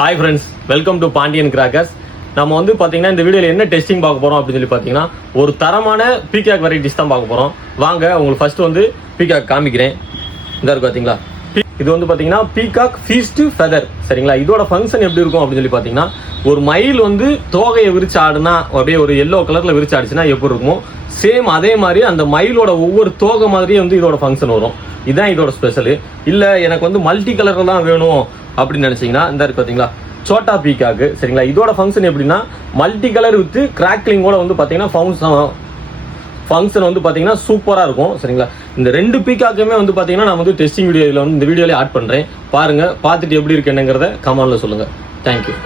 Hi friends, welcome to Pandian Crackers. நம்ம வந்து பாத்தீங்கன்னா இந்த வீடியோல என்ன டெஸ்டிங் பார்க்க போறோம் அப்படின்னு சொல்லி பாத்தீங்கன்னா ஒரு தரமான பீகாக் வெரைட்டிஸ் தான் பார்க்க போறோம். வாங்க உங்களுக்கு ஃபர்ஸ்ட் வந்து பீகாக் காமிக்கிறேன். இந்த இருக்கு பாத்தீங்களா, இது வந்து பாத்தீங்கன்னா பீகாக் ஃபீஸ்ட் ஃபெதர். சரிங்களா, இதோட ஃபங்க்ஷன் எப்படி இருக்கும் அப்படின்னு சொல்லி பாத்தீங்கன்னா ஒரு மயில் வந்து தோகையை விரிச்சு ஆடுனா அப்படியே ஒரு எல்லோ கலர்ல விரிச்சு ஆடுச்சுன்னா எப்படி இருக்குமோ சேம் அதே மாதிரி அந்த மயிலோட ஒவ்வொரு தோகை மாதிரியே வந்து இதோட ஃபங்க்ஷன் வரும். இதுதான் இதோட ஸ்பெஷல். இல்ல எனக்கு வந்து மல்டி கலர்ல தான் வேணும் அப்படின்னு நினைச்சீங்கன்னா இந்த இருக்கு பாத்தீங்களா சோட்டா பீகாக்கு. சரிங்களா, இதோட ஃபங்க்ஷன் எப்படின்னா மல்டி கலர் வித் கிராக்லிங்கோட வந்து பாத்தீங்கன்னா ஃபங்க்ஷன் வந்து பாத்தீங்கன்னா சூப்பரா இருக்கும். சரிங்களா, இந்த ரெண்டு பீகாக்குமே வந்து பாத்தீங்கன்னா நான் வந்து டெஸ்டிங் வீடியோல வந்து இந்த வீடியோல ஆட் பண்றேன். பாருங்க, பார்த்துட்டு எப்படி இருக்கு என்னங்கிறத கமெண்ட்ல சொல்லுங்க. தேங்க்யூ.